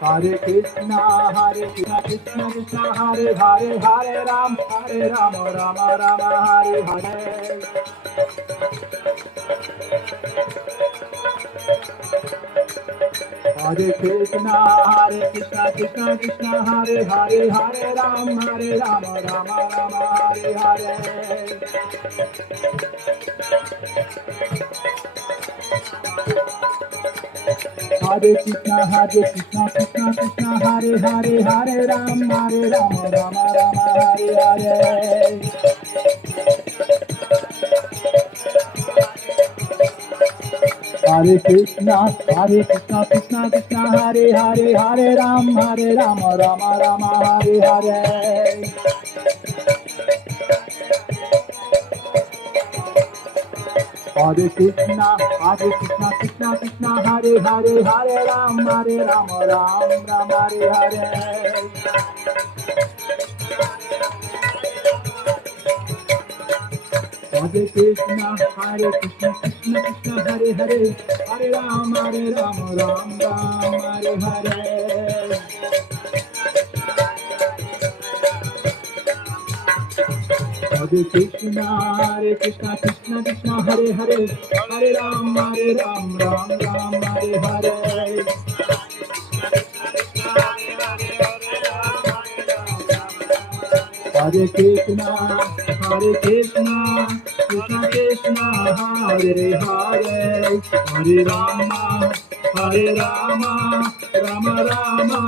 Hare Krishna, Krishna Krishna, Hare Hare, Hare Rama, Rama Rama, Hare Hare. Hare Krishna, Krishna Krishna, Hare Hare, Hare Rama, Rama Rama, Hare Hare. Hare Krishna, Krishna Krishna, Hare Hare, Hare Rama, Rama Rama, Hare Hare. Hare Krishna, Krishna Krishna, Hare Hare, Hare Rama, Rama Rama, Hare Hare. Hare Krishna, Krishna Krishna, Hare Hare, Hare Rama, Rama Rama, Hare Hare. Hare Krishna, Krishna Krishna, Hare Hare, Hare Rama, Rama Rama, Hare Hare. Hare Krishna, Krishna, Hare Hare, Hare Rama, Rama Hare Hare. Hare Krishna, Krishna Krishna, Hare Hare, Hare Rama, Rama Rama,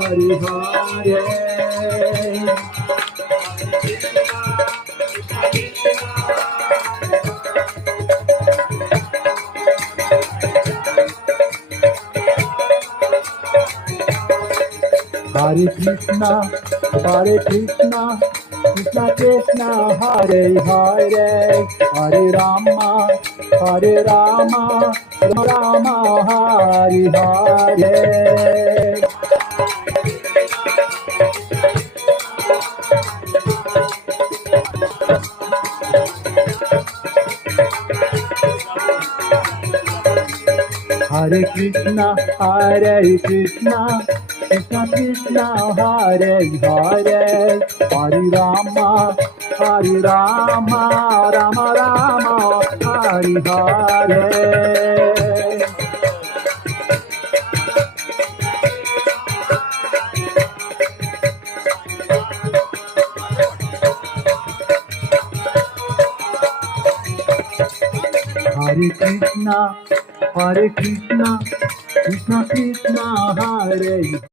Hare Hare. Hare Krishna, Krishna Krishna, Hare Hare, Hare Rama, Rama Rama, Hare Hare. Hare Krishna, Krishna Krishna, Hare Hare, Hare Rama, Rama Rama, Hare Hare. Hare Krishna, Krishna Krishna, Hare